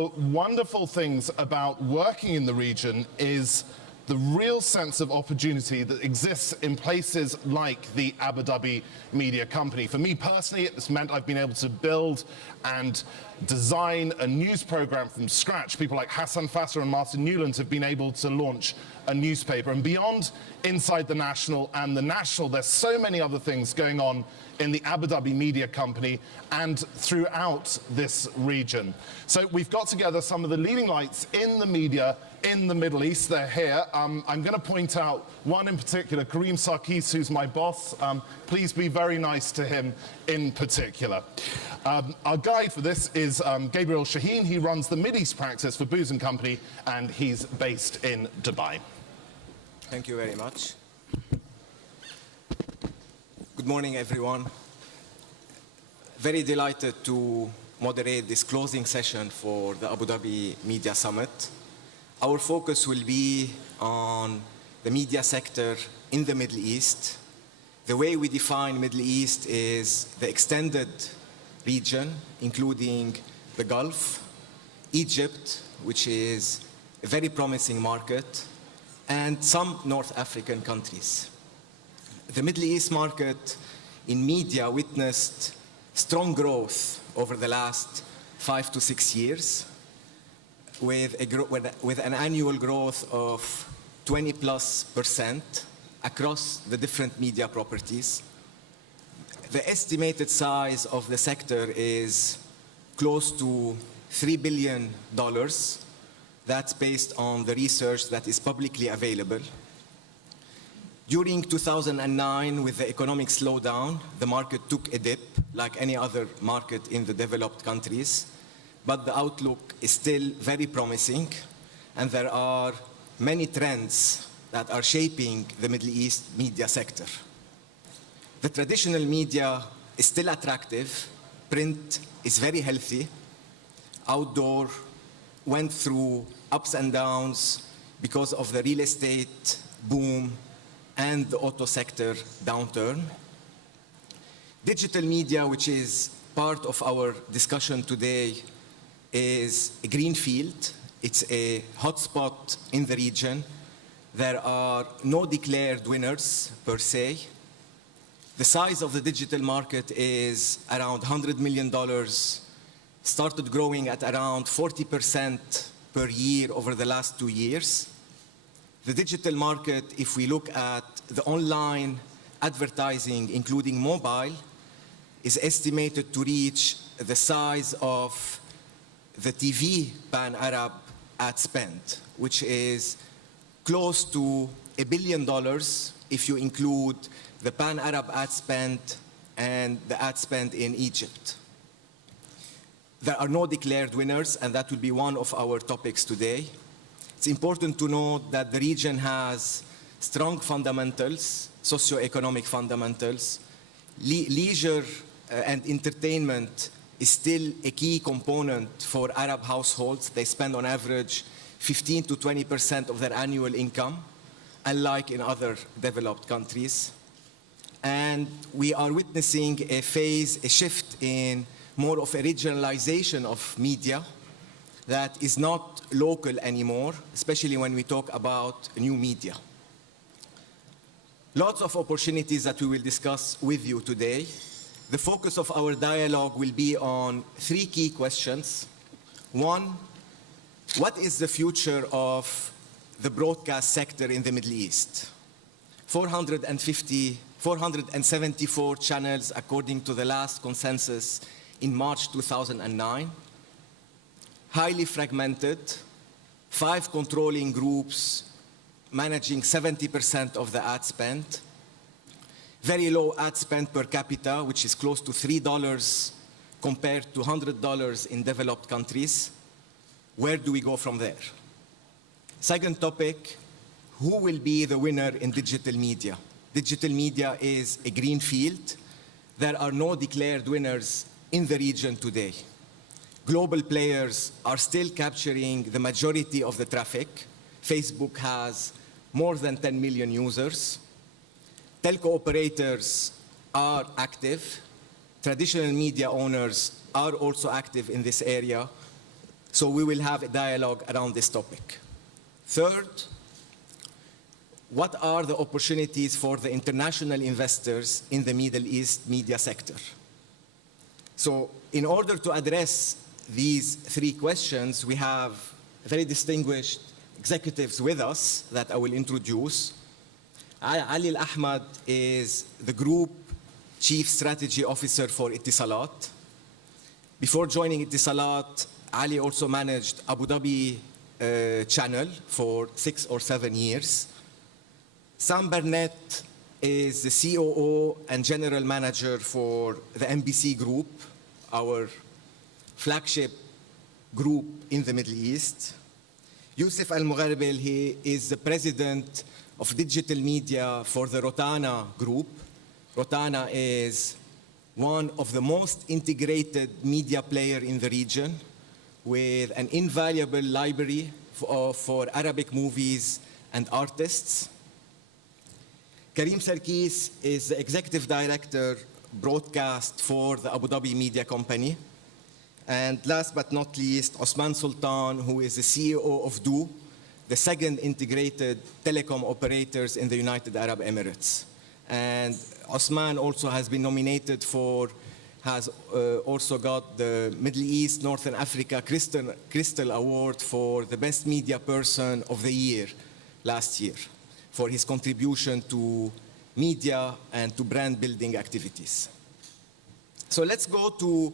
Wonderful things about working in the region is the real sense of opportunity that exists in places like the Abu Dhabi Media Company. For me personally, it's meant I've been able to build and design a news program from scratch. People like Hassan Fasser and Martin Newland have been able to launch a newspaper. And beyond Inside the National and the National, there's so many other things going on in the Abu Dhabi Media Company and throughout this region. So we've got together some of the leading lights in the media in the Middle East. They're here. I'm going to point out one in particular, Kareem Sarkis, who's my boss. Please be very nice to him in particular. Our guide for this is Gabriel Shaheen. He runs the Mideast practice for Booz & Company, and he's based in Dubai. Thank you very much. Good morning, everyone. Very delighted to moderate this closing session for the Abu Dhabi Media Summit. Our focus will be on the media sector in the Middle East. The way we define Middle East is the extended region, including the Gulf, Egypt, which is a very promising market, and some North African countries. The Middle East market in media witnessed strong growth over the last 5 to 6 years, with an annual growth of 20+% across the different media properties. The estimated size of the sector is close to $3 billion. That's based on the research that is publicly available. During 2009, with the economic slowdown, the market took a dip, like any other market in the developed countries. But the outlook is still very promising, and there are many trends that are shaping the Middle East media sector. The traditional media is still attractive. Print is very healthy. Outdoor went through ups and downs because of the real estate boom and the auto sector downturn. Digital media, which is part of our discussion today, is a green field. It's a hotspot in the region. There are no declared winners per se. The size of the digital market is around $100 million, started growing at around 40% per year over the last 2 years. The digital market, if we look at the online advertising, including mobile, is estimated to reach the size of the TV pan-Arab ad spend, which is close to $1 billion if you include the pan-Arab ad spend and the ad spend in Egypt. There are no declared winners, and that will be one of our topics today. It's important to note that the region has strong fundamentals, socio-economic fundamentals. Leisure and entertainment is still a key component for Arab households. They spend on average 15 to 20% of their annual income, unlike in other developed countries. And we are witnessing a shift in more of a regionalization of media that is not local anymore, especially when we talk about new media. Lots of opportunities that we will discuss with you today. The focus of our dialogue will be on 3 key questions. 1, what is the future of the broadcast sector in the Middle East? 474 channels according to the last consensus in March 2009. Highly fragmented, 5 controlling groups managing 70% of the ad spend. Very low ad spend per capita, which is close to $3 compared to $100 in developed countries. Where do we go from there? Second topic, who will be the winner in digital media? Digital media is a green field. There are no declared winners in the region today. Global players are still capturing the majority of the traffic. Facebook has more than 10 million users. Telco operators are active. Traditional media owners are also active in this area. So we will have a dialogue around this topic. Third, what are the opportunities for the international investors in the Middle East media sector? So in order to address these three questions, we have very distinguished executives with us that I will introduce. Ali Al-Ahmad is the Group Chief Strategy Officer for Etisalat. Before joining Etisalat, Ali also managed Abu Dhabi channel for 6 or 7 years. Sam Burnett is the COO and General Manager for the MBC Group, our flagship group in the Middle East. Youssef Al-Mugharbel, he is the President of Digital Media for the Rotana Group. Rotana is one of the most integrated media player in the region with an invaluable library for Arabic movies and artists. Karim Sarkis is the Executive Director Broadcast for the Abu Dhabi Media Company. And last but not least, Osman Sultan, who is the CEO of Du, the second integrated telecom operators in the United Arab Emirates. And Osman also has been nominated for, has also got the Middle East, Northern Africa Crystal Award for the Best Media Person of the Year last year for his contribution to media and to brand building activities. So let's go to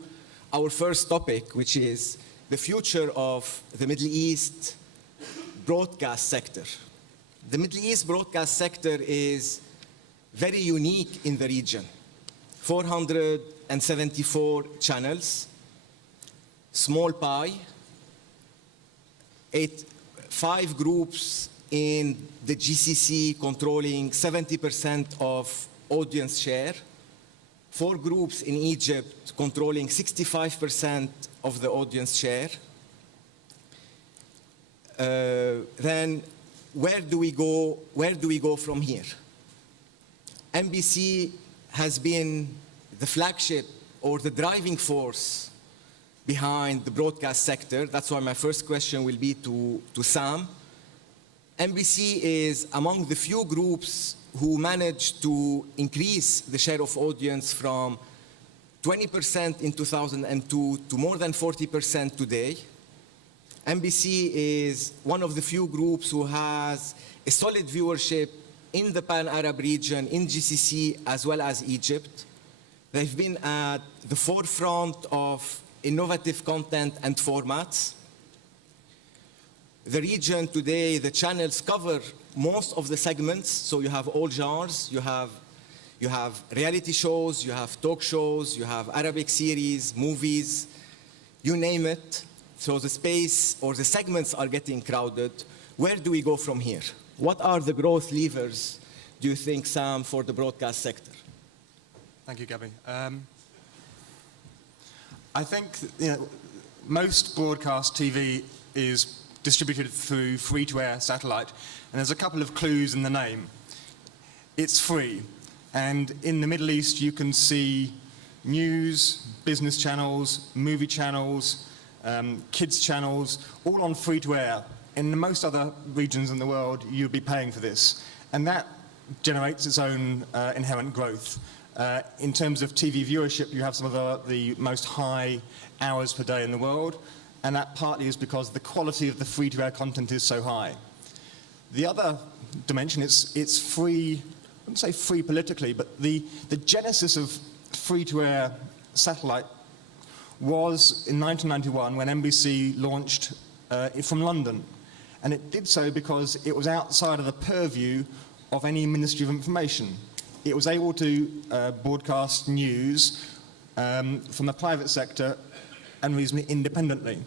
our first topic, which is the future of the Middle East broadcast sector. The Middle East broadcast sector is very unique in the region. 474 channels, small pie, 5 groups in the GCC controlling 70% of audience share, 4 groups in Egypt controlling 65% of the audience share. Then where do we go from here? MBC has been the flagship or the driving force behind the broadcast sector. That's why my first question will be to Sam. MBC is among the few groups who managed to increase the share of audience from 20% in 2002 to more than 40% today. MBC is one of the few groups who has a solid viewership in the Pan-Arab region, in GCC, as well as Egypt. They've been at the forefront of innovative content and formats. The region today, the channels cover most of the segments, so you have all genres. You have reality shows, you have talk shows, you have Arabic series, movies, you name it. So the space or the segments are getting crowded. Where do we go from here? What are the growth levers, do you think, Sam, for the broadcast sector? Thank you, Gabby. I think most broadcast TV is distributed through free-to-air satellite, and there's a couple of clues in the name. It's free, and in the Middle East you can see news, business channels, movie channels, kids channels, all on free-to-air. In most other regions in the world, you'd be paying for this, and that generates its own inherent growth. In terms of TV viewership, you have some of the most high hours per day in the world, and that partly is because the quality of the free-to-air content is so high. The other dimension, it's free, I wouldn't say free politically, but the genesis of free-to-air satellite was in 1991 when NBC launched from London. And it did so because it was outside of the purview of any Ministry of Information. It was able to broadcast news from the private sector and reasonably independently.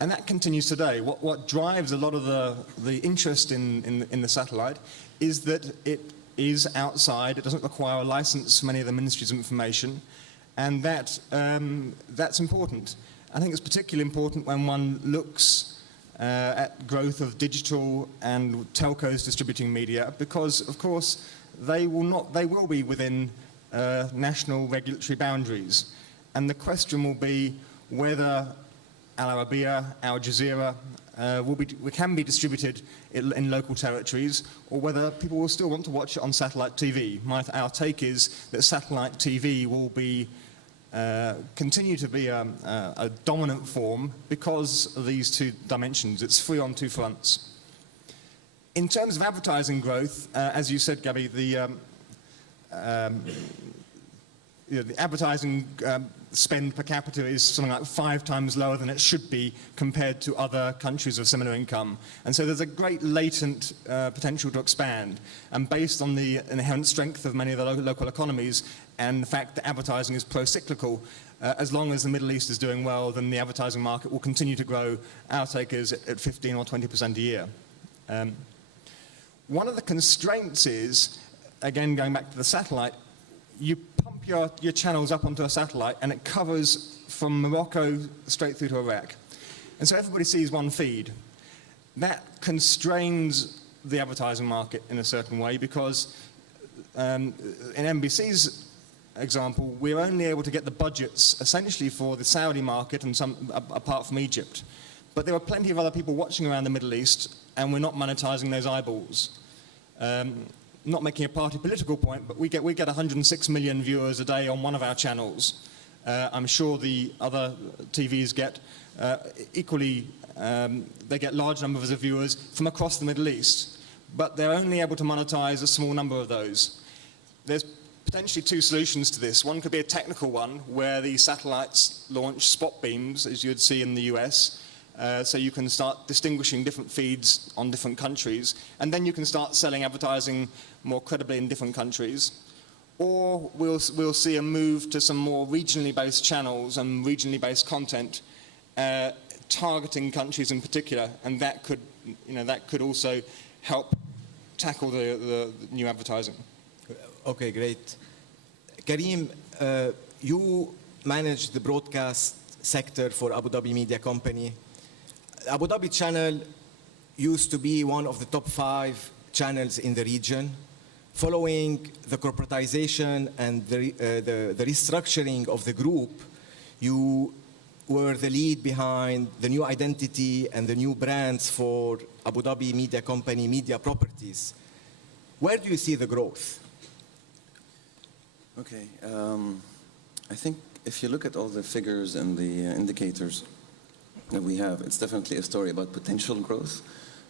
And that continues today. What drives a lot of the interest in the satellite is that it is outside, it doesn't require a license from any of the Ministries of Information, and that's important. I think it's particularly important when one looks at growth of digital and telcos distributing media, because of course they will be within national regulatory boundaries, and the question will be whether Al Arabiya, Al Jazeera, can be distributed in local territories, or whether people will still want to watch it on satellite TV. Our take is that satellite TV will continue to be a dominant form because of these two dimensions. It's free on two fronts. In terms of advertising growth, as you said, Gabby, the advertising spend per capita is something like 5 times lower than it should be compared to other countries of similar income. And so there's a great latent potential to expand. And based on the inherent strength of many of the local economies and the fact that advertising is pro-cyclical, as long as the Middle East is doing well, then the advertising market will continue to grow. Our take is at 15 or 20% a year. One of the constraints is, again, going back to the satellite, you pump your channels up onto a satellite and it covers from Morocco straight through to Iraq. And so everybody sees one feed. That constrains the advertising market in a certain way because in NBC's example, we're only able to get the budgets essentially for the Saudi market and some apart from Egypt. But there are plenty of other people watching around the Middle East and we're not monetizing those eyeballs. Not making a party political point, but we get 106 million viewers a day on one of our channels. I'm sure the other TVs get equally, they get large numbers of viewers from across the Middle East, but they're only able to monetize a small number of those. There's potentially 2 solutions to this. One could be a technical one, where the satellites launch spot beams, as you'd see in the US, so you can start distinguishing different feeds on different countries, and then you can start selling advertising more credibly in different countries. Or we'll see a move to some more regionally based channels and regionally based content targeting countries in particular, and that could also help tackle the new advertising. Okay, great. Karim, you manage the broadcast sector for Abu Dhabi Media Company. Abu Dhabi channel used to be one of the top 5 channels in the region. Following the corporatization and the restructuring of the group, you were the lead behind the new identity and the new brands for Abu Dhabi Media Company media properties. Where do you see the growth? Okay, I think if you look at all the figures and the indicators that we have, it's definitely a story about potential growth,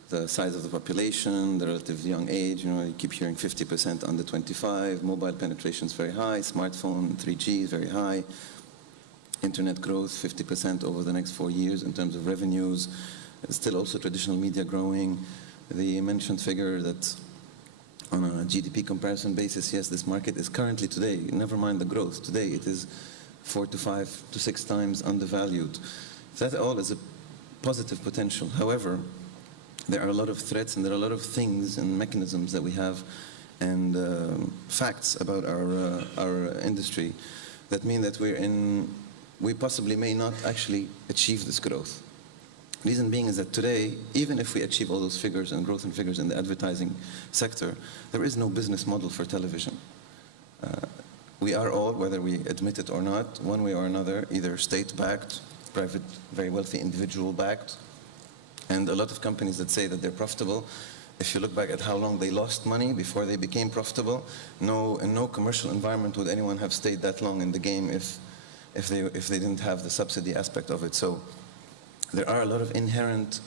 the size of the population, the relatively young age. You keep hearing 50% under 25, mobile penetration is very high, smartphone 3G is very high, internet growth 50% over the next 4 years in terms of revenues. Still also traditional media growing. The mentioned figure that on a GDP comparison basis, yes, this market is currently today, never mind the growth, today it is 4 to 5 to 6 times undervalued. That all is a positive potential. However, there are a lot of threats and there are a lot of things and mechanisms that we have and facts about our industry that mean that we possibly may not actually achieve this growth. Reason being is that today, even if we achieve all those figures and growth in figures in the advertising sector, there is no business model for television. We are all, whether we admit it or not, one way or another, either state-backed, private, very wealthy individual-backed, and a lot of companies that say that they're profitable. If you look back at how long they lost money before they became profitable, in no commercial environment would anyone have stayed that long in the game if they didn't have the subsidy aspect of it. So there are a lot of inherent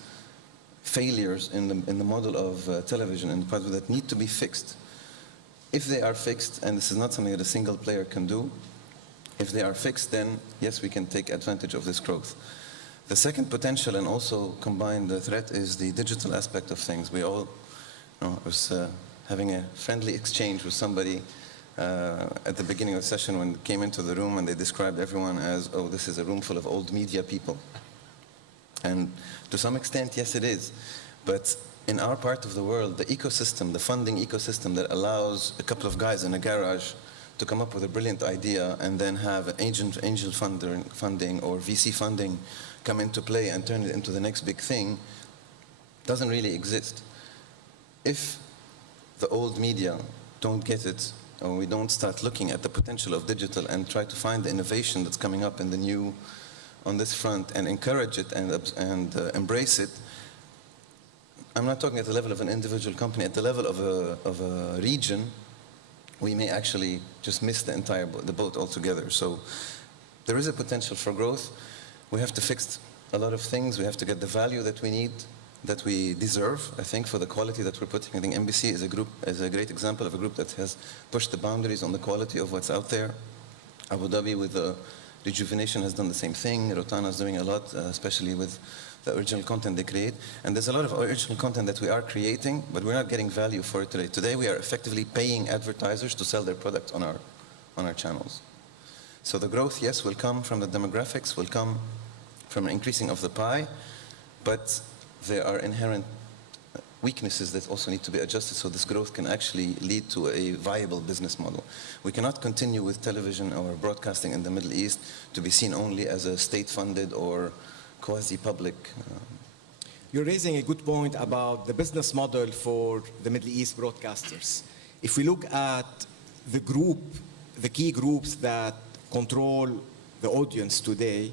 failures in the model of television and that need to be fixed. If they are fixed, and this is not something that a single player can do, if they are fixed, then yes, we can take advantage of this growth. The second potential and also combined threat is the digital aspect of things. We all, I was having a friendly exchange with somebody at the beginning of the session when they came into the room and they described everyone as, oh, this is a room full of old media people. And to some extent, yes, it is. But in our part of the world, the ecosystem, the funding ecosystem that allows a couple of guys in a garage to come up with a brilliant idea and then have angel funding or VC funding come into play and turn it into the next big thing, doesn't really exist. If the old media don't get it, or we don't start looking at the potential of digital and try to find the innovation that's coming up in the new on this front and encourage it and embrace it, I'm not talking at the level of an individual company, at the level of a region, we may actually just miss the boat altogether. So there is a potential for growth. We have to fix a lot of things. We have to get the value that we need, that we deserve, I think, for the quality that we're putting. I think NBC is a great example of a group that has pushed the boundaries on the quality of what's out there. Abu Dhabi with the rejuvenation has done the same thing. Rotana is doing a lot, especially with the original content they create. And there's a lot of original content that we are creating, but we're not getting value for it today. Today we are effectively paying advertisers to sell their product on our channels. So the growth, yes, will come from the demographics, will come from an increasing of the pie, but there are inherent weaknesses that also need to be adjusted so this growth can actually lead to a viable business model. We cannot continue with television or broadcasting in the Middle East to be seen only as a state-funded or quasi-public. You're raising a good point about the business model for the Middle East broadcasters. If we look at the key groups that control the audience today,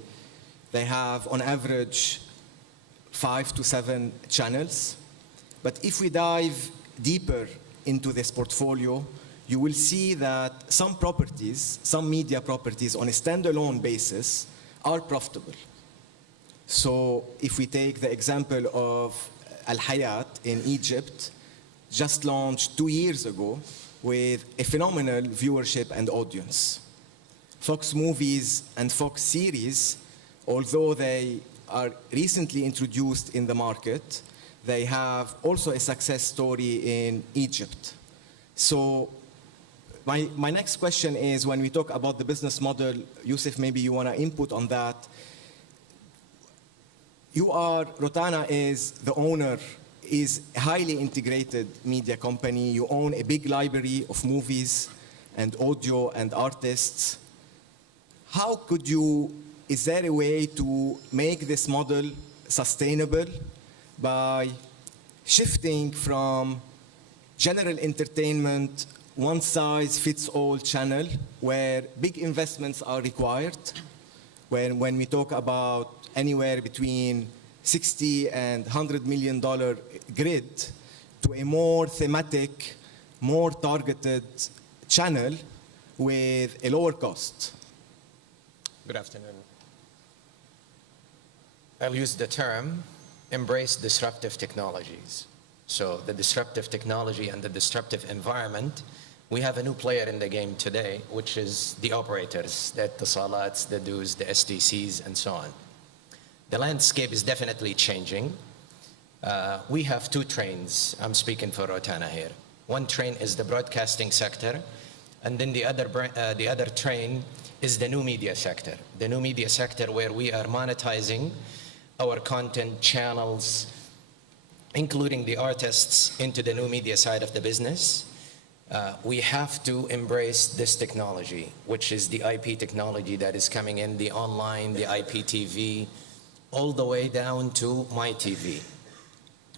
they have on average 5 to 7 channels. But if we dive deeper into this portfolio, you will see that some properties, some media properties on a standalone basis are profitable. So if we take the example of Al Hayat in Egypt, just launched 2 years ago with a phenomenal viewership and audience. Fox Movies and Fox Series, although they are recently introduced in the market, they have also a success story in Egypt. So my next question is, when we talk about the business model, Yusuf, maybe you want to input on that. Rotana is the owner, is a highly integrated media company. You own a big library of movies and audio and artists. Is there a way to make this model sustainable by shifting from general entertainment, one-size-fits-all channel, where big investments are required, when we talk about anywhere between $60 and $100 million grid, to a more thematic, more targeted channel with a lower cost? Good afternoon. I'll use the term embrace disruptive technologies. So the disruptive technology and the disruptive environment, we have a new player in the game today, which is the operators, the Etisalats, the DUs, the STCs, and so on. The landscape is definitely changing. We have 2 trains. I'm speaking for Rotana here. One train is the broadcasting sector, and then the other train is the new media sector. The new media sector where we are monetizing our content channels, including the artists, into the new media side of the business. We have to embrace this technology, which is the IP technology that is coming in, the online, the IPTV, all the way down to MyTV.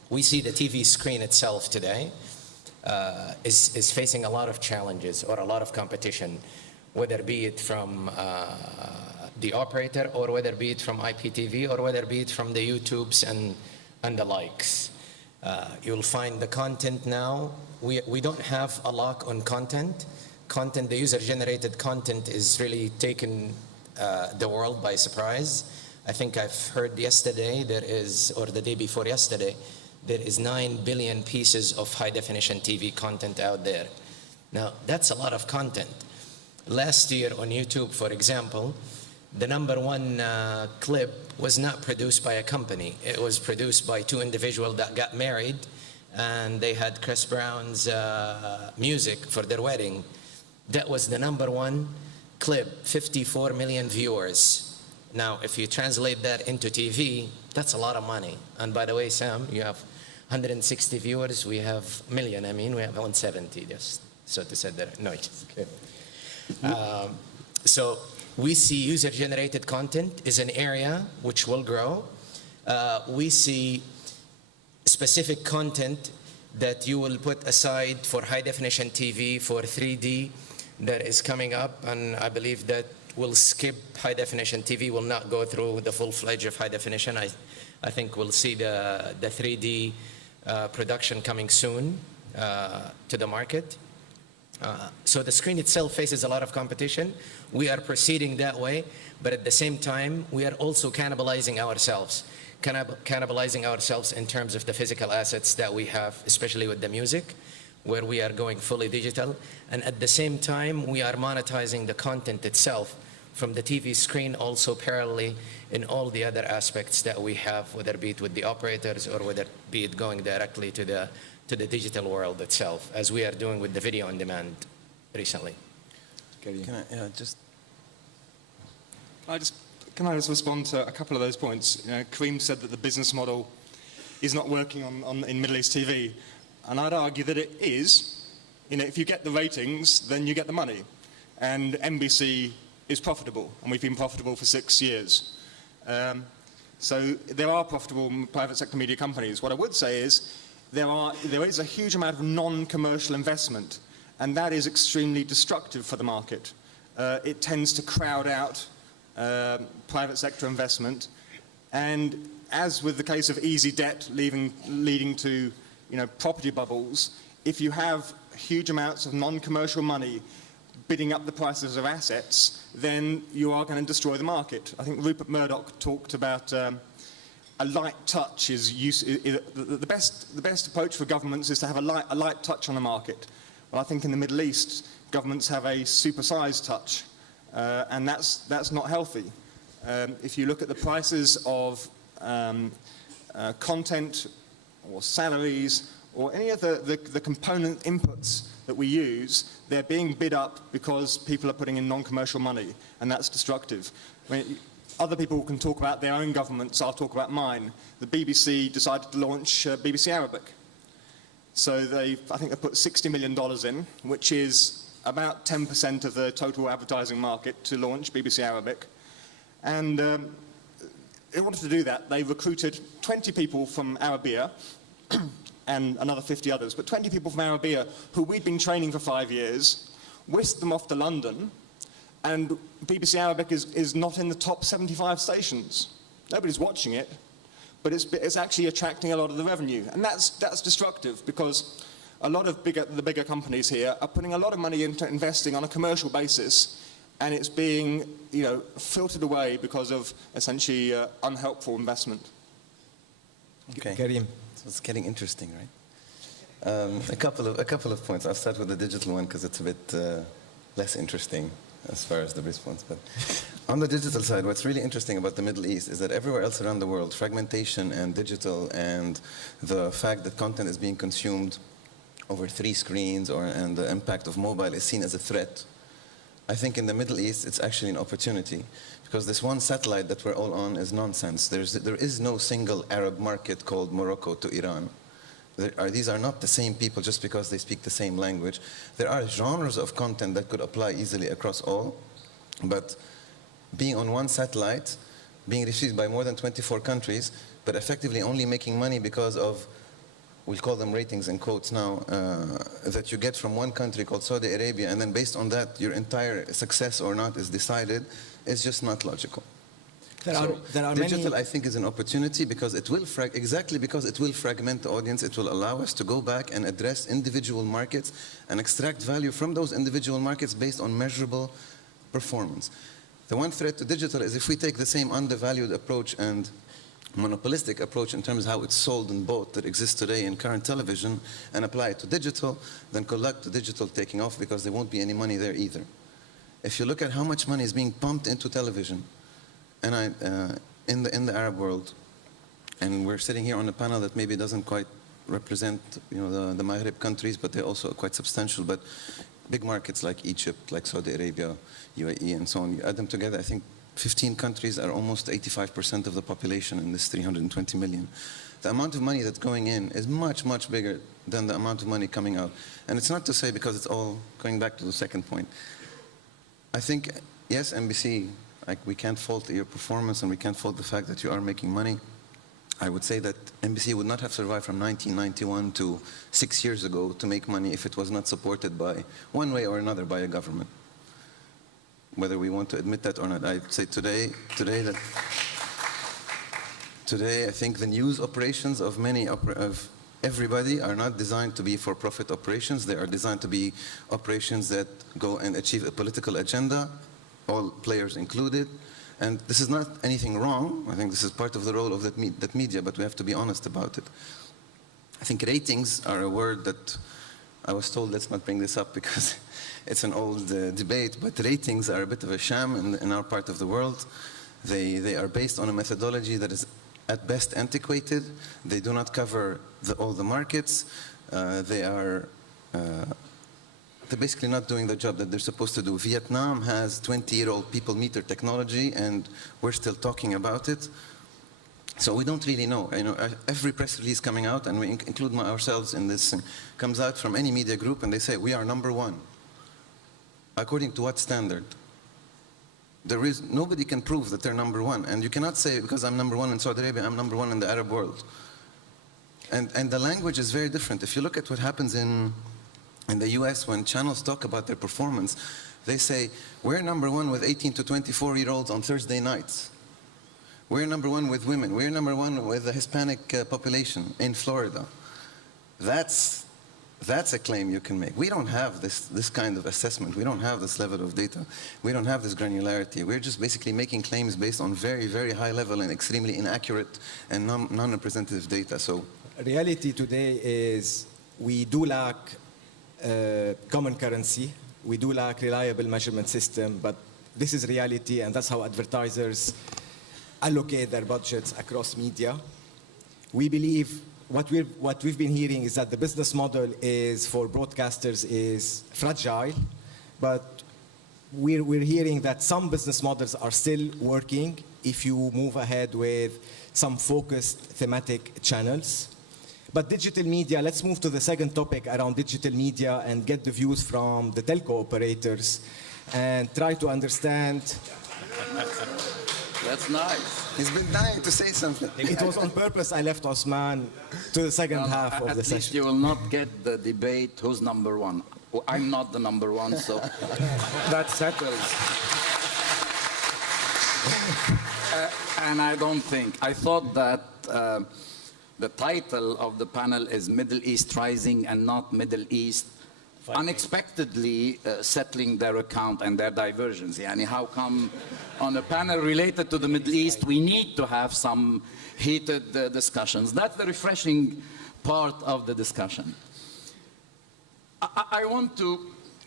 We see the TV screen itself today is facing a lot of challenges or a lot of competition, whether be it from the operator, or whether be it from IPTV, or whether be it from the YouTubes and the likes. You'll find the content now. We don't have a lock on content. The user-generated content is really taken the world by surprise. I think I've heard yesterday or the day before yesterday, there is 9 billion pieces of high-definition TV content out there. Now, that's a lot of content. Last year on YouTube, for example, the #1 clip was not produced by a company. It was produced by 2 individuals that got married, and they had Chris Brown's music for their wedding. That was the #1 clip, 54 million viewers. Now, if you translate that into TV, that's a lot of money. And by the way, Sam, you have 160 viewers. We have million. We have 170, just so to say that. No, just kidding. So we see user-generated content is an area which will grow. We see specific content that you will put aside for high-definition TV, for 3D, that is coming up, and I believe that will skip high definition. TV will not go through the full fledged of high definition. I think we'll see the 3D production coming soon to the market. So the screen itself faces a lot of competition. We are proceeding that way, but at the same time, we are also cannibalizing ourselves. Cannibalizing ourselves in terms of the physical assets that we have, especially with the music, where we are going fully digital. And at the same time, we are monetizing the content itself from the TV screen also parallelly in all the other aspects that we have, whether it be it with the operators or whether it be it going directly to the digital world itself, as we are doing with the video on demand recently. Can I just respond to a couple of those points? Kareem said that the business model is not working in Middle East TV, and I'd argue that it is. If you get the ratings, then you get the money, and NBC is profitable, and we've been profitable for 6 years. So there are profitable private sector media companies. What I would say is there is a huge amount of non-commercial investment, and that is extremely destructive for the market. It tends to crowd out private sector investment, and as with the case of easy debt leading to property bubbles, if you have huge amounts of non-commercial money bidding up the prices of assets, then you are going to destroy the market. I think Rupert Murdoch talked about a light touch the best approach for governments is to have a light touch on the market. Well, I think in the Middle East, governments have a supersized touch, and that's not healthy. If you look at the prices of content or salaries or any of the component inputs that we use, they're being bid up because people are putting in non-commercial money, and that's destructive. Other people can talk about their own governments, I'll talk about mine. The BBC decided to launch BBC Arabic. So I think they put $60 million in, which is about 10% of the total advertising market to launch BBC Arabic. And in order to do that, they recruited 20 people from Arabia and another 50 others, but 20 people from Arabia who we'd been training for 5 years, whisked them off to London, and BBC Arabic is not in the top 75 stations. Nobody's watching it, but it's actually attracting a lot of the revenue. And that's destructive, because a lot of the bigger companies here are putting a lot of money into investing on a commercial basis, and it's being filtered away because of essentially unhelpful investment. Okay. Kareem. So it's getting interesting, right? A couple of points. I'll start with the digital one because it's a bit less interesting as far as the response. But on the digital side, what's really interesting about the Middle East is that everywhere else around the world, fragmentation and digital and the fact that content is being consumed over 3 screens and the impact of mobile is seen as a threat. I think in the Middle East, it's actually an opportunity, because this one satellite that we're all on is nonsense. There is no single Arab market called Morocco to Iran. These are not the same people just because they speak the same language. There are genres of content that could apply easily across all, but being on one satellite, being received by more than 24 countries, but effectively only making money because of, we'll call them ratings in quotes now, that you get from one country called Saudi Arabia, and then based on that, your entire success or not is decided, is just not logical. There are digital, I think, is an opportunity because it will because it will fragment the audience. It will allow us to go back and address individual markets and extract value from those individual markets based on measurable performance. The one threat to digital is if we take the same undervalued approach and monopolistic approach in terms of how it's sold and bought that exists today in current television and apply it to digital, then good luck to digital taking off, because there won't be any money there either. If you look at how much money is being pumped into television, and in the Arab world, and we're sitting here on a panel that maybe doesn't quite represent the Maghreb countries, but they're also quite substantial. But big markets like Egypt, like Saudi Arabia, UAE, and so on, you add them together, I think 15 countries are almost 85% of the population in this 320 million. The amount of money that's going in is much, much bigger than the amount of money coming out. And it's not to say, because it's all going back to the second point. I think, yes, NBC, we can't fault your performance and we can't fault the fact that you are making money. I would say that NBC would not have survived from 1991 to 6 years ago to make money if it was not supported by, one way or another, by a government. whether we want to admit that or not. I'd say today I think the news operations of everybody are not designed to be for-profit operations. They are designed to be operations that go and achieve a political agenda, all players included. And this is not anything wrong. I think this is part of the role of that media, but we have to be honest about it. I think ratings are a word that I was told, let's not bring this up because it's an old debate, but ratings are a bit of a sham in our part of the world. They are based on a methodology that is at best antiquated. They do not cover all the markets. They're basically not doing the job that they're supposed to do. Vietnam has 20-year-old people meter technology, and we're still talking about it. So we don't really know. Every press release coming out, and we include ourselves in this, comes out from any media group, and they say, we are #1. According to what standard? Nobody can prove that they're #1. And you cannot say, because I'm #1 in Saudi Arabia, I'm #1 in the Arab world. And the language is very different. If you look at what happens in the US, when channels talk about their performance, they say, we're #1 with 18 to 24-year-olds on Thursday nights. We're #1 with women. We're #1 with the Hispanic population in Florida. That's a claim you can make. We don't have this kind of assessment. We don't have this level of data. We don't have this granularity. We're just basically making claims based on very, very high level and extremely inaccurate and non-representative data. So, reality today is we do lack common currency. We do lack reliable measurement system, but this is reality, and that's how advertisers allocate their budgets across media. We believe what we've been hearing is that the business model is for broadcasters is fragile, but we're hearing that some business models are still working if you move ahead with some focused thematic channels. But digital media, let's move to the second topic around digital media and get the views from the telco operators and try to understand. That's nice. he's been dying to say something. It was on purpose I left Osman to the second half of the At least session. you will not get the debate who's #1. Well, I'm not the #1, so that settles. And I thought that the title of the panel is Middle East Rising and not Middle East unexpectedly settling their account and their diversions. Yani how come on a panel related to the Middle East we need to have some heated discussions? That's the refreshing part of the discussion. I want to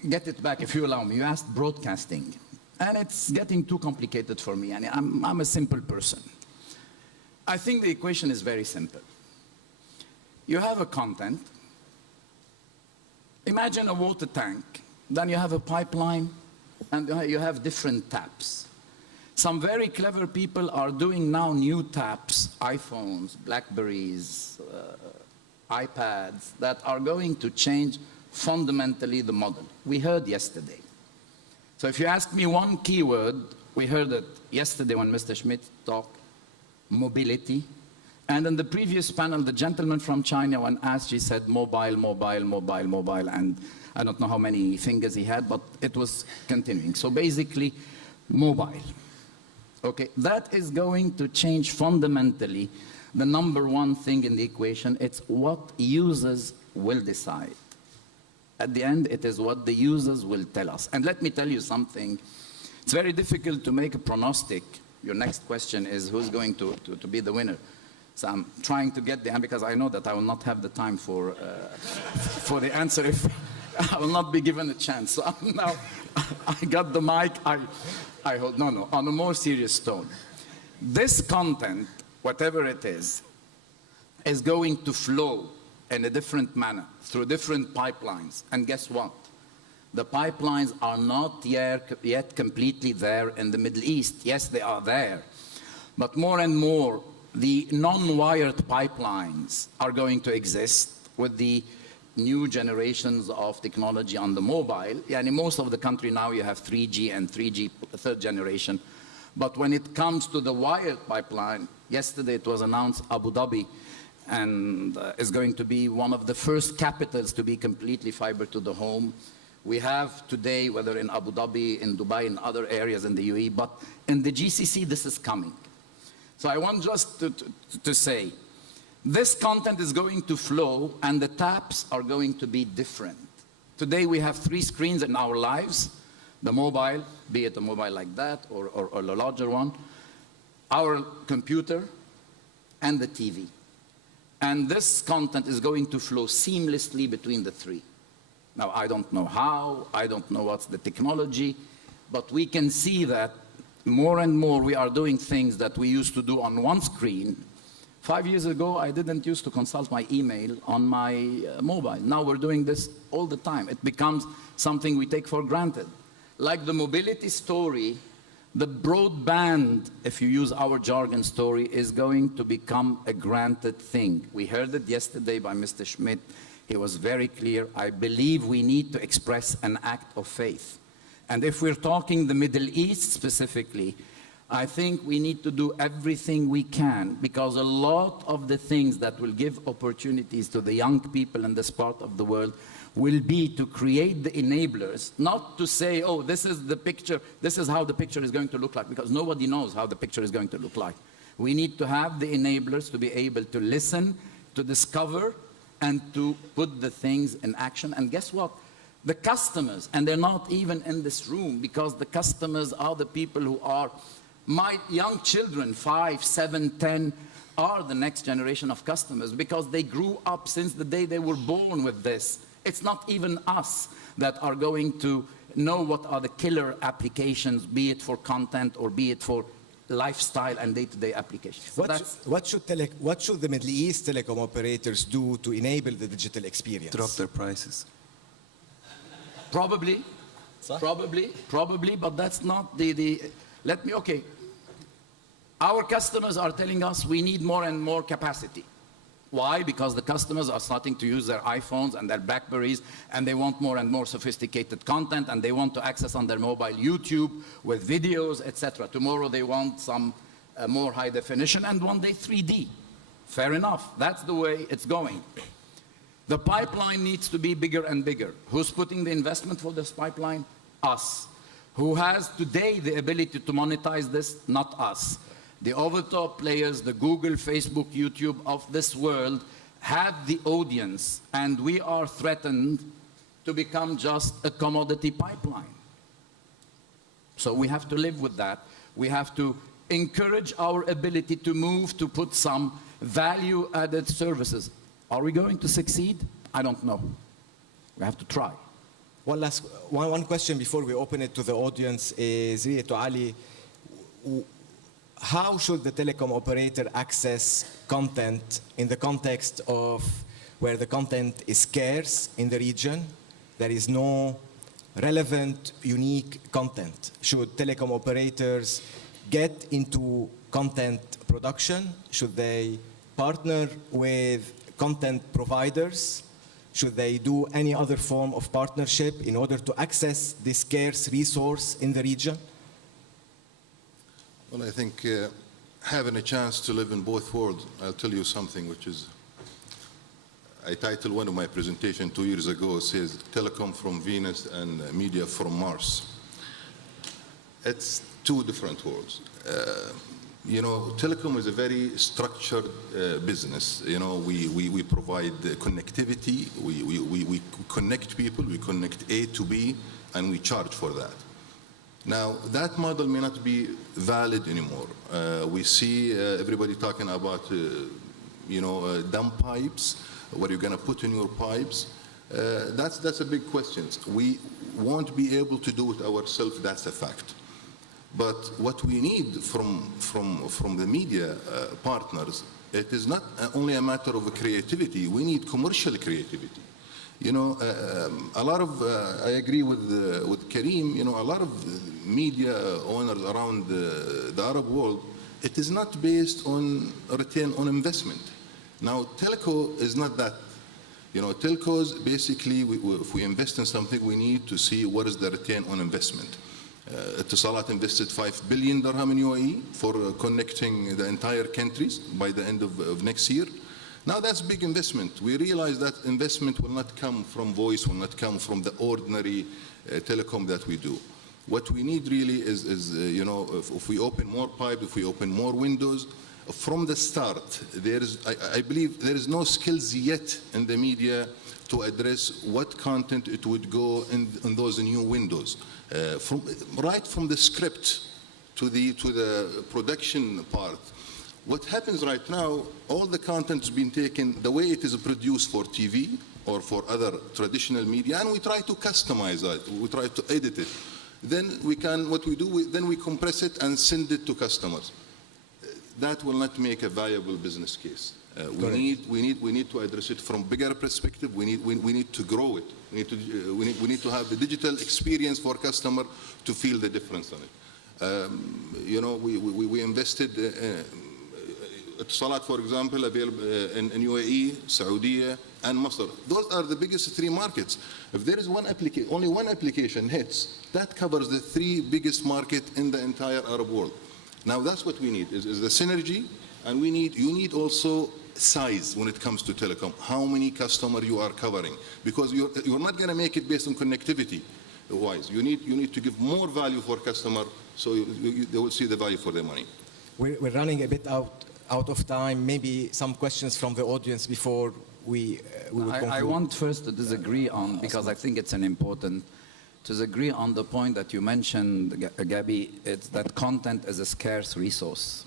get it back, if you allow me. You asked broadcasting, and it's getting too complicated for me. Yani I'm a simple person. I think the equation is very simple. You have a content. Imagine a water tank. Then you have a pipeline, and you have different taps. Some very clever people are doing now new taps, iPhones, Blackberries, iPads, that are going to change fundamentally the model. We heard yesterday. So if you ask me one keyword, we heard it yesterday when Mr. Schmidt talked, mobility. And in the previous panel, the gentleman from China, when asked, he said mobile, mobile, mobile, mobile, and I don't know how many fingers he had, but it was continuing. So basically, mobile. Okay, that is going to change fundamentally the #1 thing in the equation. It's what users will decide. At the end, it is what the users will tell us. And let me tell you something. It's very difficult to make a prognostic. Your next question is who's going to be the winner. So I'm trying to get the answer because I know that I will not have the time for the answer if I will not be given a chance. So now I got the mic. I hold, no, on a more serious tone. This content, whatever it is going to flow in a different manner through different pipelines. And guess what? The pipelines are not yet completely there in the Middle East. Yes, they are there. But more and more, the non-wired pipelines are going to exist with the new generations of technology on the mobile. Yeah, in most of the country now you have 3G and 3G third generation. But when it comes to the wired pipeline, yesterday it was announced Abu Dhabi and is going to be one of the first capitals to be completely fiber to the home. We have today, whether in Abu Dhabi, in Dubai, in other areas in the UAE, but in the GCC, this is coming. So I want just to say, this content is going to flow and the taps are going to be different. Today we have 3 screens in our lives, the mobile, be it a mobile like that or a larger one, our computer, and the TV. And this content is going to flow seamlessly between the 3. Now, I don't know how, I don't know what's the technology, but we can see that more and more we are doing things that we used to do on one screen. 5 years ago, I didn't used to consult my email on my mobile. Now we're doing this all the time. It becomes something we take for granted. Like the mobility story, the broadband, if you use our jargon story, is going to become a granted thing. We heard it yesterday by Mr. Schmidt. He was very clear. I believe we need to express an act of faith. And if we're talking the Middle East specifically, I think we need to do everything we can, because a lot of the things that will give opportunities to the young people in this part of the world will be to create the enablers, not to say, oh, this is the picture, this is how the picture is going to look like, because nobody knows how the picture is going to look like. We need to have the enablers to be able to listen, to discover, and to put the things in action. And guess what? The customers, and they're not even in this room, because the customers are the people who are my young children, 5, 7, 10, are the next generation of customers, because they grew up since the day they were born with this. It's not even us that are going to know what are the killer applications, be it for content or be it for lifestyle and day-to-day applications. So What should the Middle East telecom operators do to enable the digital experience? Drop their prices. Probably, but that's not okay. Our customers are telling us we need more and more capacity. Why? Because the customers are starting to use their iPhones and their Blackberries, and they want more and more sophisticated content, and they want to access on their mobile YouTube with videos, etc. Tomorrow they want some more high definition, and one day 3D. Fair enough. That's the way it's going. The pipeline needs to be bigger and bigger. Who's putting the investment for this pipeline? Us. Who has today the ability to monetize this? Not us. The over-the-top players, the Google, Facebook, YouTube of this world have the audience, and we are threatened to become just a commodity pipeline. So we have to live with that. We have to encourage our ability to move to put some value-added services. Are we going to succeed? I don't know. We have to try. One question before we open it to the audience is really to Ali. How should the telecom operator access content in the context of where the content is scarce in the region? There is no relevant, unique content. Should telecom operators get into content production? Should they partner with content providers? Should they do any other form of partnership in order to access this scarce resource in the region? Well, I think having a chance to live in both worlds, I'll tell you something which is, I titled one of my presentation 2 years ago, says Telecom from Venus and Media from Mars. It's 2 different worlds. You know, telecom is a very structured business. You know, we provide connectivity, we connect people, we connect A to B, and we charge for that. Now, that model may not be valid anymore. We see everybody talking about, you know, dump pipes, what you're going to put in your pipes. That's a big question. We won't be able to do it ourselves, that's a fact. But what we need from the media partners, it is not only a matter of creativity, we need commercial creativity. You know, a lot of, I agree with Kareem, you know, a lot of media owners around the Arab world, it is not based on return on investment. Now, telco is not that. You know, telcos, basically, if we invest in something, we need to see what is the return on investment. Etisalat invested 5 billion dirham in UAE for connecting the entire countries by the end of next year. Now that's big investment. We realize that investment will not come from voice, will not come from the ordinary telecom that we do. What we need really is if we open more pipe, if we open more windows, from the start, I believe there is no skills yet in the media to address what content it would go in those new windows. Right from the script to the production part. What happens right now, all the content has been taken the way it is produced for TV or for other traditional media, and we try to customize it. We try to edit it. Then then we compress it and send it to customers. That will not make a viable business case. We need to address it from bigger perspective. We need to grow it. We need to have the digital experience for customer to feel the difference on it. We invested. Salat, for example, available in UAE, Saudi, and Masr. Those are the biggest three markets. If there is only one application hits, that covers the three biggest markets in the entire Arab world. Now that's what we need, is the synergy, and you need also size when it comes to telecom, how many customers you are covering, because you're not going to make it based on connectivity wise. You need to give more value for customer, so they will see the value for their money. We're running a bit out of time. Maybe some questions from the audience before we will conclude. I want first to disagree on, because I think it's an important, to disagree on the point that you mentioned, Gabi, it's that content is a scarce resource.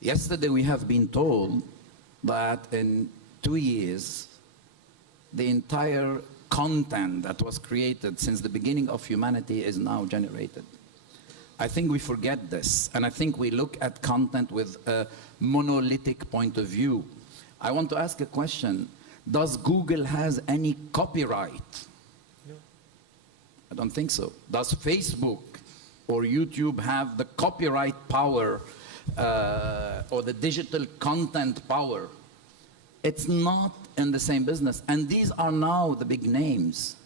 Yesterday we have been told that in 2 years, the entire content that was created since the beginning of humanity is now generated. I think we forget this, and I think we look at content with a monolithic point of view. I want to ask a question. Does Google has any copyright? No. I don't think so. Does Facebook or YouTube have the copyright power or the digital content power? It's not in the same business, and these are now the big names.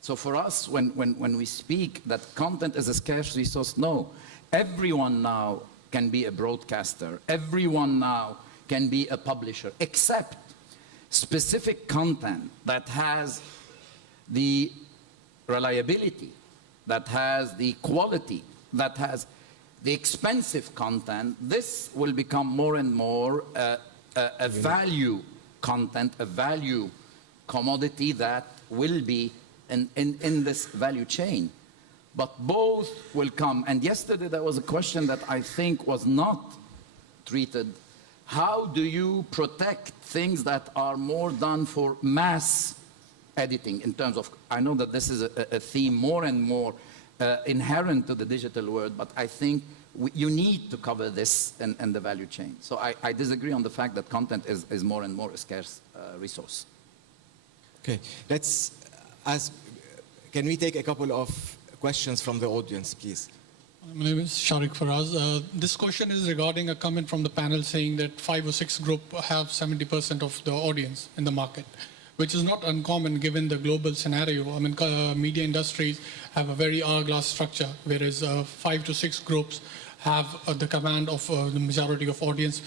So for us, when we speak that content is a scarce resource, no. Everyone now can be a broadcaster. Everyone now can be a publisher, except specific content that has the reliability, that has the quality, that has the expensive content. This will become more and more a value content, a value commodity that will be in this value chain. But both will come. And yesterday there was a question that I think was not treated. How do you protect things that are more done for mass editing in terms of, I know that this is a theme more and more inherent to the digital world, but I think you need to cover this in the value chain. So I disagree on the fact that content is more and more a scarce resource. Okay, can we take a couple of questions from the audience, please? My name is Sharik Faraz. This question is regarding a comment from the panel saying that 5 or 6 groups have 70% of the audience in the market, which is not uncommon given the global scenario. I mean, media industries have a very hourglass structure, whereas 5 to 6 groups have the command of the majority of audience.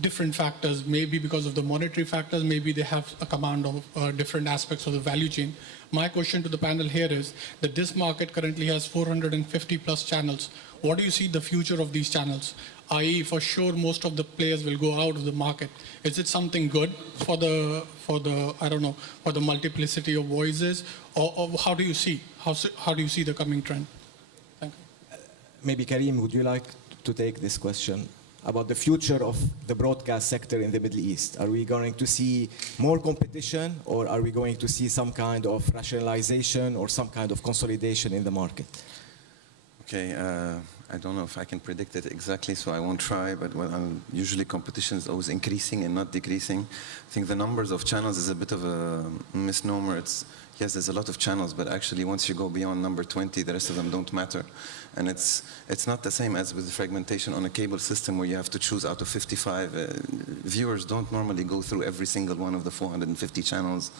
Different factors, maybe because of the monetary factors, maybe they have a command of different aspects of the value chain. My question to the panel here is that this market currently has 450 plus channels. What do you see the future of these channels? I.e., for sure, most of the players will go out of the market. Is it something good for the I don't know, for the multiplicity of voices, or how do you see the coming trend? Thank you. Maybe Karim, would you like to take this question about the future of the broadcast sector in the Middle East? Are we going to see more competition, or are we going to see some kind of rationalization or some kind of consolidation in the market? Okay, I don't know if I can predict it exactly, so I won't try, but usually competition is always increasing and not decreasing. I think the numbers of channels is a bit of a misnomer. Yes, there's a lot of channels, but actually once you go beyond number 20, the rest of them don't matter. And it's not the same as with the fragmentation on a cable system where you have to choose out of 55. Viewers don't normally go through every single one of the 450 channels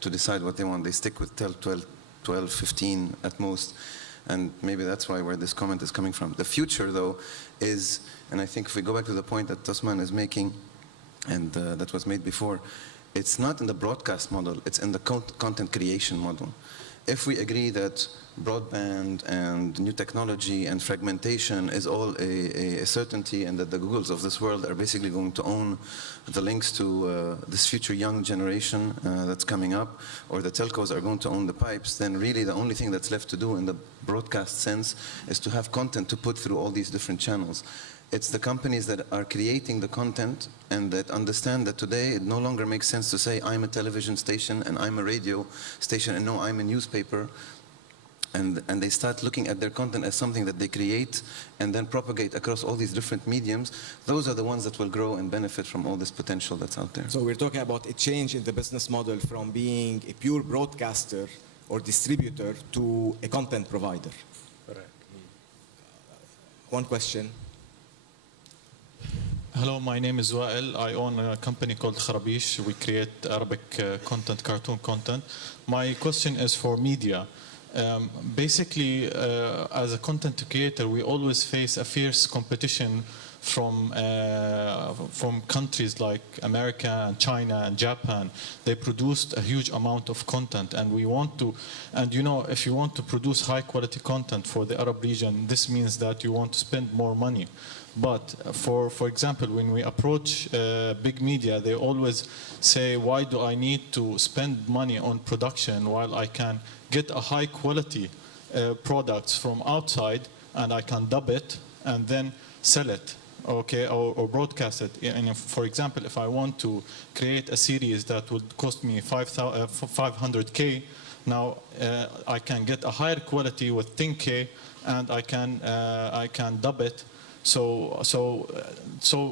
to decide what they want. They stick with 12, 15 at most. And maybe that's where this comment is coming from. The future, though, is, and I think if we go back to the point that Tosman is making, and that was made before, it's not in the broadcast model, it's in the content creation model. If we agree that broadband and new technology and fragmentation is all a certainty, and that the Googles of this world are basically going to own the links to this future young generation that's coming up, or the telcos are going to own the pipes, then really the only thing that's left to do in the broadcast sense is to have content to put through all these different channels. It's the companies that are creating the content and that understand that today it no longer makes sense to say I'm a television station and I'm a radio station and no, I'm a newspaper. And they start looking at their content as something that they create and then propagate across all these different mediums. Those are the ones that will grow and benefit from all this potential that's out there. So we're talking about a change in the business model from being a pure broadcaster or distributor to a content provider. Correct. One question. Hello, my name is Wael. I own a company called Kharabish. We create Arabic content, cartoon content. My question is for media. Basically, as a content creator, we always face a fierce competition from countries like America and China and Japan. They produced a huge amount of content, and we want to, and you know, if you want to produce high quality content for the Arab region, this means that you want to spend more money. But for example, when we approach big media, they always say, why do I need to spend money on production while I can get a high quality products from outside and I can dub it and then sell it, okay, or broadcast it. And for example, if I want to create a series that would cost me 500K, now I can get a higher quality with 10K and I can dub it. So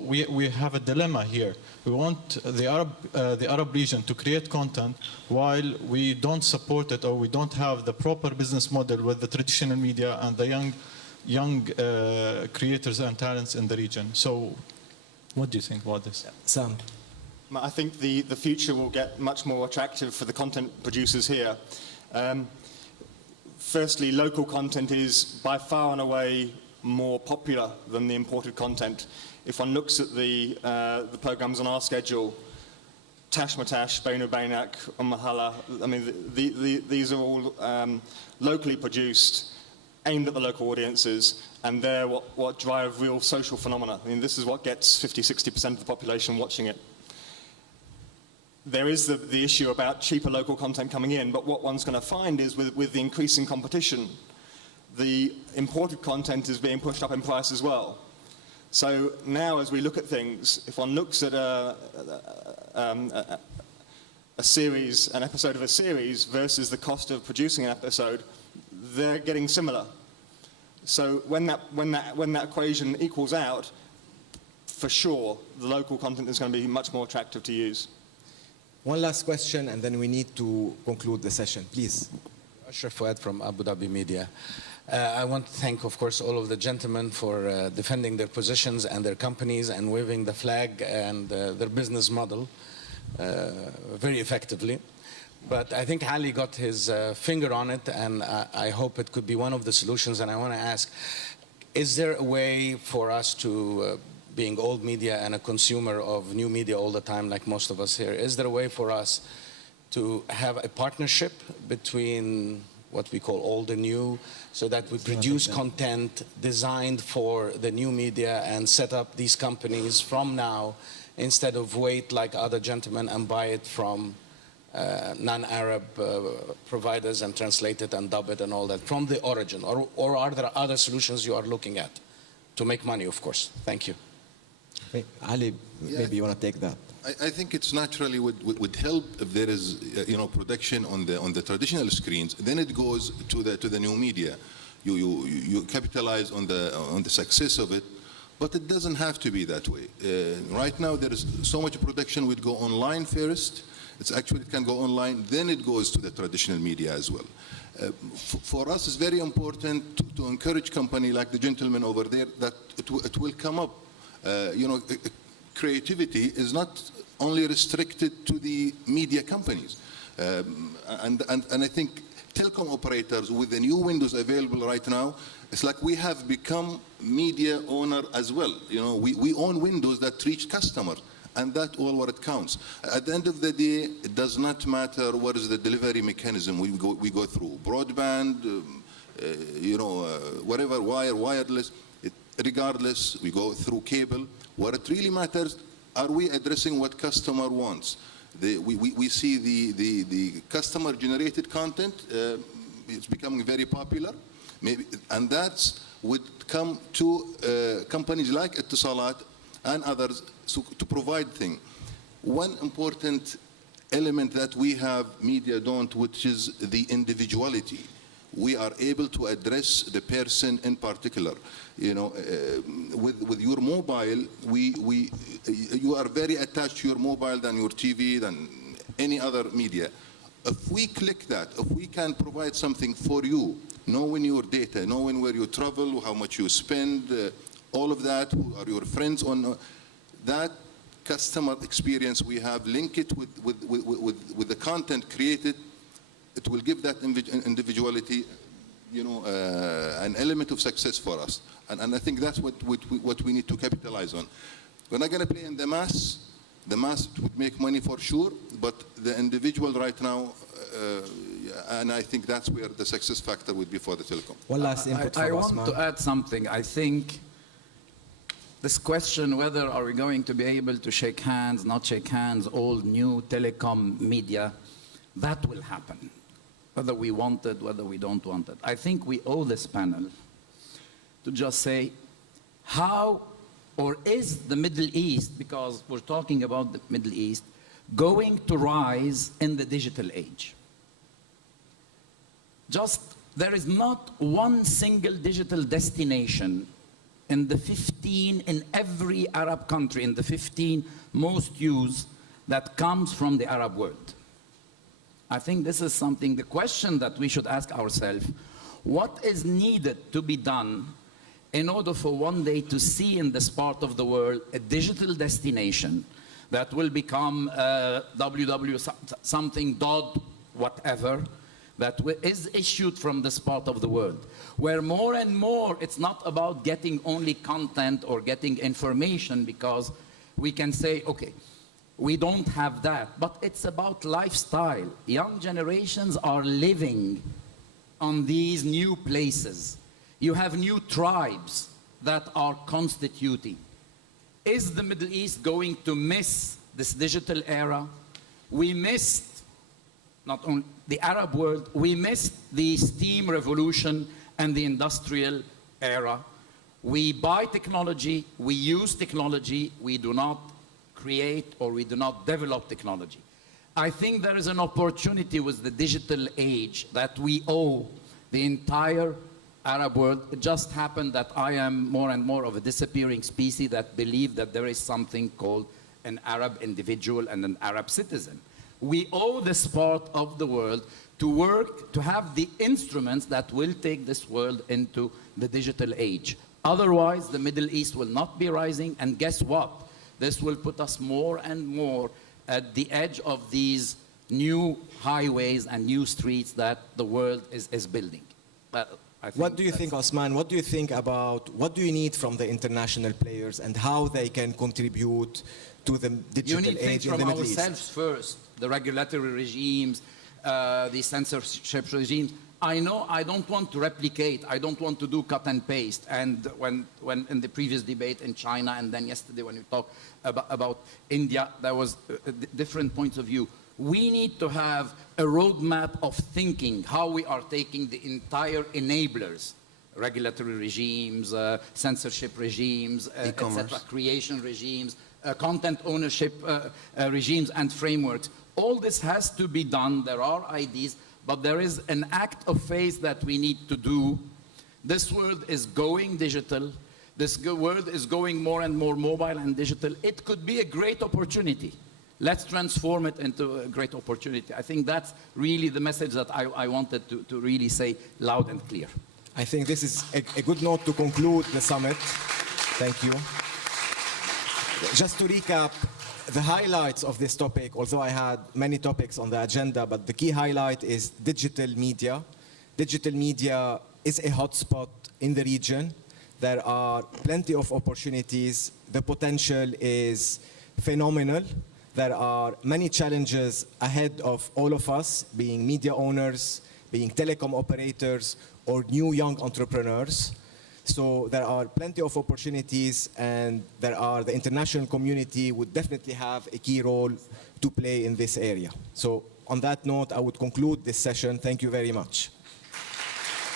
we have a dilemma here. We want the Arab region to create content while we don't support it, or we don't have the proper business model with the traditional media and the young creators and talents in the region. So what do you think about this? Sam. I think the future will get much more attractive for the content producers here. Firstly, local content is by far and away more popular than the imported content. If one looks at the programs on our schedule, Tash Matash, Bainu Bainak, Mahala, I mean, these are all locally produced, aimed at the local audiences, and they're what drive real social phenomena. I mean, this is what gets 50–60% of the population watching it. There is the issue about cheaper local content coming in, but what one's going to find is with the increasing competition, the imported content is being pushed up in price as well. So now as we look at things, if one looks at a series, an episode of a series versus the cost of producing an episode, they're getting similar. So when that equation equals out, for sure, the local content is going to be much more attractive to use. One last question, and then we need to conclude the session. Please. Ashraf Fouad from Abu Dhabi Media. I want to thank, of course, all of the gentlemen for defending their positions and their companies and waving the flag and their business model very effectively. But I think Ali got his finger on it, and I hope it could be one of the solutions. And I want to ask, is there a way for us to, being old media and a consumer of new media all the time, like most of us here, is there a way for us to have a partnership between what we call old and new, so that we produce content designed for the new media and set up these companies from now, instead of wait like other gentlemen and buy it from non-Arab providers and translate it and dub it and all that from the origin? Or are there other solutions you are looking at to make money, of course? Thank you. Ali, maybe you want to take that. I think it's naturally would help if there is production on the traditional screens. Then it goes to the new media. You capitalize on the success of it, but it doesn't have to be that way. Right now there is so much production would go online first. It can go online, then it goes to the traditional media as well. For us, it's very important to encourage company like the gentleman over there that it will come up. Creativity is not only restricted to the media companies. And I think telecom operators, with the new windows available right now, it's like we have become media owner as well. We own windows that reach customers. and that's all what it counts. At the end of the day, it does not matter what is the delivery mechanism we go through. Broadband, whatever, wireless, regardless, we go through cable. What it really matters, are we addressing what customer wants? We see the customer-generated content it's becoming very popular, and that's would come to companies like Etisalat and others to provide things. One important element that we have, media don't, which is the individuality. We are able to address the person in particular. With your mobile, you are very attached to your mobile than your TV, than any other media. If we click that, if we can provide something for you, knowing your data, knowing where you travel, how much you spend, all of that, who are your friends, on that customer experience we have, link it with the content created, it will give that individuality, an element of success for us. And I think that's what we need to capitalize on. We're not going to play in the mass. The mass would make money for sure, but the individual right now, and I think that's where the success factor would be for the telecom. One last input I from want Osman. to add something. I think this question, whether are we going to be able to shake hands, not shake hands, all new telecom media, that will happen. Whether we want it, whether we don't want it. I think we owe this panel to just say, how or is the Middle East, because we're talking about the Middle East, going to rise in the digital age? There is not one single digital destination in every Arab country, in the 15 most used, that comes from the Arab world. I think this is something, the question that we should ask ourselves, what is needed to be done in order for one day to see in this part of the world a digital destination that will become something whatever, that is issued from this part of the world, where more and more it's not about getting only content or getting information, because we can say, okay, we don't have that, but it's about lifestyle. Young generations are living on these new places. You have new tribes that are constituting. Is the Middle East going to miss this digital era? We missed, not only the Arab world, we missed the steam revolution and the industrial era. We buy technology, we use technology, we do not create or we do not develop technology. I think there is an opportunity with the digital age that we owe the entire Arab world. It just happened that I am more and more of a disappearing species that believe that there is something called an Arab individual and an Arab citizen. We owe this part of the world to work, to have the instruments that will take this world into the digital age. Otherwise, the Middle East will not be rising, and guess what? This will put us more and more at the edge of these new highways and new streets that the world is building. What do you think, Osman? What do you think about, what do you need from the international players and how they can contribute to the digital age in the Middle East? You need things from ourselves first, the regulatory regimes, the censorship regimes. I know I don't want to replicate, I don't want to do cut and paste. And when in the previous debate in China, and then yesterday when you talked about India, there was different points of view. We need to have a roadmap of thinking, how we are taking the entire enablers, regulatory regimes, censorship regimes, etc., creation regimes, content ownership regimes and frameworks. All this has to be done. There are ideas, but there is an act of faith that we need to do. This world is going digital. This world is going more and more mobile and digital. It could be a great opportunity. Let's transform it into a great opportunity. I think that's really the message that I wanted to really say loud and clear. I think this is a good note to conclude the summit. Thank you. Just to recap, the highlights of this topic, although I had many topics on the agenda, but the key highlight is digital media. Digital media is a hotspot in the region. There are plenty of opportunities. The potential is phenomenal. There are many challenges ahead of all of us, being media owners, being telecom operators, or new young entrepreneurs. So there are plenty of opportunities, and the international community would definitely have a key role to play in this area. So on that note, I would conclude this session. Thank you very much.